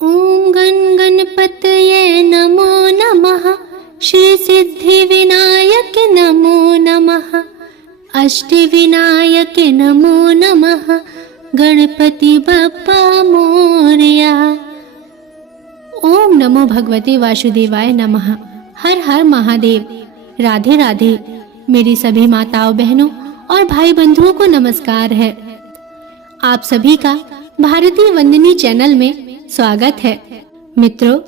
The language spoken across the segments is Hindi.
ॐ गण गणपतये नमो नमः। श्री सिद्धि विनायक नमो नमः। अष्टविनायक नमो नमः। गणपति बप्पा मोरया। ओम नमो भगवते वासुदेवाय नमः। हर हर महादेव। राधे राधे। मेरी सभी माताओं बहनों और भाई बंधुओं को नमस्कार है। आप सभी का भारतीय वंदनी चैनल में स्वागत है। मित्रों,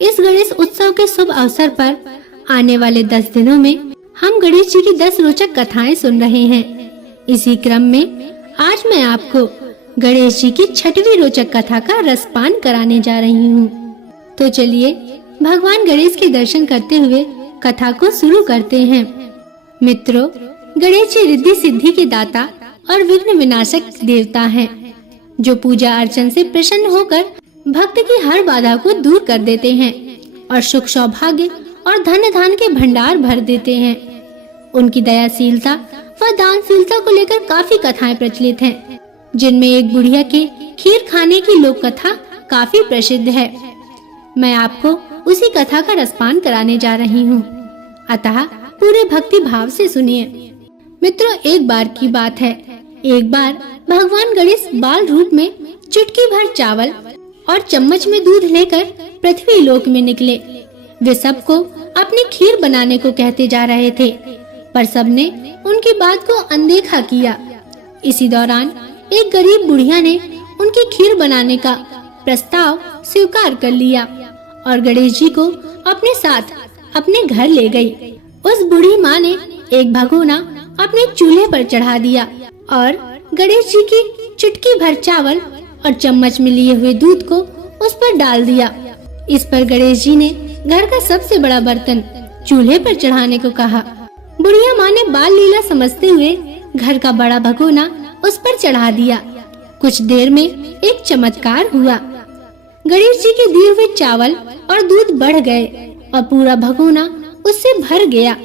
इस गणेश उत्सव के शुभ अवसर पर आने वाले 10 दिनों में हम गणेश जी की 10 रोचक कथाएं सुन रहे हैं। इसी क्रम में आज मैं आपको गणेश जी की 6वीं रोचक कथा का रसपान कराने जा रही हूँ। तो चलिए भगवान गणेश के दर्शन करते हुए कथा को शुरू करते हैं। मित्रों, गणेश जी रिद्धि सिद्धि के दाता और विघ्न विनाशक देवता हैं, जो पूजा अर्चन से प्रसन्न होकर भक्त की हर बाधा को दूर कर देते हैं और सुख सौभाग्य और धन धान के भंडार भर देते हैं। उनकी दयाशीलता व दानशीलता को लेकर काफी कथाएं प्रचलित हैं, जिनमें एक बुढ़िया के खीर खाने की लोक कथा काफी प्रसिद्ध है। मैं आपको उसी कथा का रसपान कराने जा रही हूँ, अतः पूरे भक्ति भाव से सुनिए। मित्रों, एक बार की बात है, एक बार भगवान गणेश बाल रूप में चुटकी भर चावल और चम्मच में दूध लेकर पृथ्वी लोक में निकले। वे सबको अपनी खीर बनाने को कहते जा रहे थे, पर सबने उनकी बात को अनदेखा किया। इसी दौरान एक गरीब बुढ़िया ने उनकी खीर बनाने का प्रस्ताव स्वीकार कर लिया और गणेश जी को अपने साथ अपने घर ले गई। उस बूढ़ी माँ ने एक भगोना अपने चूल्हे पर चढ़ा दिया और गणेश जी की चुटकी भर चावल और चम्मच में लिए हुए दूध को उस पर डाल दिया। इस पर गणेश जी ने घर का सबसे बड़ा बर्तन चूल्हे पर चढ़ाने को कहा। बुढ़िया माँ ने बाल लीला समझते हुए घर का बड़ा भगोना उस पर चढ़ा दिया। कुछ देर में एक चमत्कार हुआ। गणेश जी के दिए हुए चावल और दूध बढ़ गए और पूरा भगोना उससे भर गया।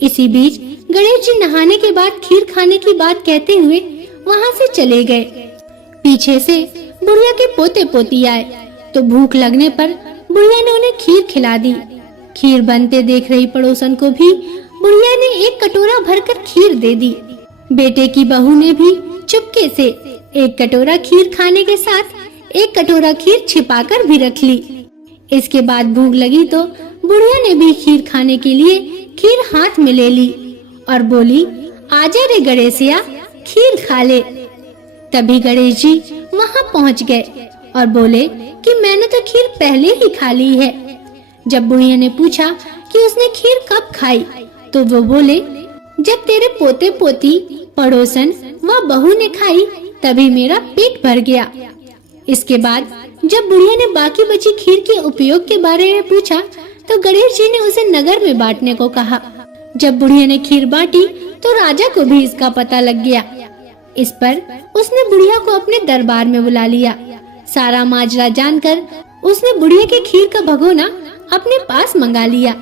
इसी बीच गणेश जी नहाने के बाद खीर खाने की बात कहते हुए वहाँ से चले गए। पीछे से बुढ़िया के पोते पोती आए तो भूख लगने पर बुढ़िया ने उन्हें खीर खिला दी। खीर बनते देख रही पड़ोसन को भी बुढ़िया ने एक कटोरा भरकर खीर दे दी। बेटे की बहू ने भी चुपके से एक कटोरा खीर खाने के साथ एक कटोरा खीर छिपाकर भी रख ली। इसके बाद भूख लगी तो बुढ़िया ने भी खीर खाने के लिए खीर हाथ में ले ली और बोली, आजा रे गणेशिया, खीर खा ले। तभी गणेश जी वहाँ पहुँच गए और बोले कि मैंने तो खीर पहले ही खा ली है। जब बुढ़िया ने पूछा कि उसने खीर कब खाई, तो वो बोले, जब तेरे पोते पोती, पड़ोसन व बहू ने खाई तभी मेरा पेट भर गया। इसके बाद जब बुढ़िया ने बाकी बची खीर के उपयोग के बारे में पूछा तो गणेश जी ने उसे नगर में बांटने को कहा। जब बुढ़िया ने खीर बांटी तो राजा को भी इसका पता लग गया। इस पर उसने बुढ़िया को अपने दरबार में बुला लिया। सारा माजरा जानकर उसने बुढ़िया के खीर का भगोना अपने पास मंगा लिया।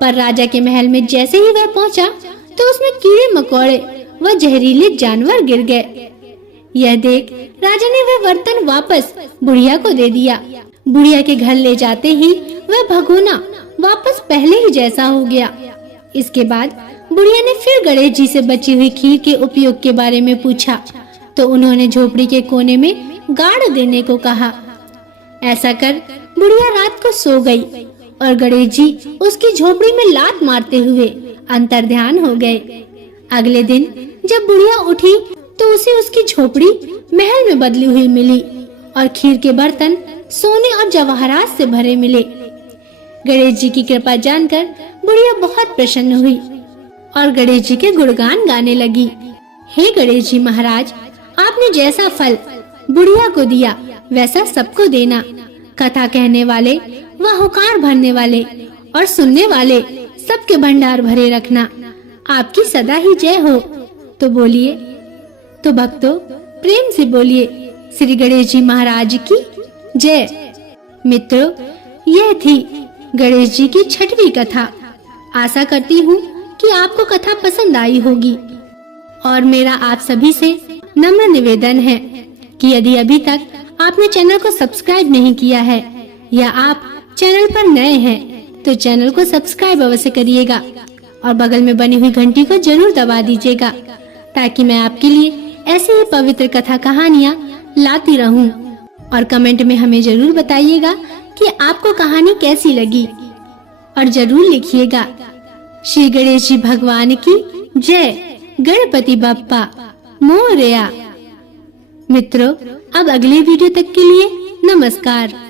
पर राजा के महल में जैसे ही वह पहुंचा तो उसमें कीड़े मकोड़े व जहरीले जानवर गिर गए। यह देख राजा ने वह बर्तन वापस बुढ़िया को दे दिया। बुढ़िया के घर ले जाते ही वह भगोना वापस पहले ही जैसा हो गया। इसके बाद बुढ़िया ने फिर गणेश जी से बची हुई खीर के उपयोग के बारे में पूछा तो उन्होंने झोपड़ी के कोने में गाड़ देने को कहा। ऐसा कर बुढ़िया रात को सो गई और गणेश जी उसकी झोपड़ी में लात मारते हुए अंतर्ध्यान हो गए। अगले दिन जब बुढ़िया उठी तो उसे उसकी झोपड़ी महल में बदली हुई मिली और खीर के बर्तन सोने और जवाहरात से भरे मिले। गणेश जी की कृपा जानकर बुढ़िया बहुत प्रसन्न हुई और गणेश जी के गुणगान गाने लगी। हे गणेश जी महाराज, आपने जैसा फल बुढ़िया को दिया वैसा सबको देना। कथा कहने वाले व हुकार भरने वाले और सुनने वाले सबके भंडार भरे रखना। आपकी सदा ही जय हो। तो बोलिए, तो भक्तों प्रेम से बोलिए, श्री गणेश जी महाराज की जय। मित्रों, यह थी गणेश जी की 6वीं कथा। आशा करती हूँ कि आपको कथा पसंद आई होगी और मेरा आप सभी से नम्र निवेदन है कि यदि अभी तक आपने चैनल को सब्सक्राइब नहीं किया है या आप चैनल पर नए हैं तो चैनल को सब्सक्राइब अवश्य करिएगा और बगल में बनी हुई घंटी को जरूर दबा दीजिएगा ताकि मैं आपके लिए ऐसी ही पवित्र कथा कहानियाँ लाती रहूं। और कमेंट में हमें जरूर बताइएगा कि आपको कहानी कैसी लगी और जरूर लिखिएगा। श्री गणेश जी भगवान की जय। गणपति बप्पा मोरया। मित्रों, अब अगले वीडियो तक के लिए नमस्कार।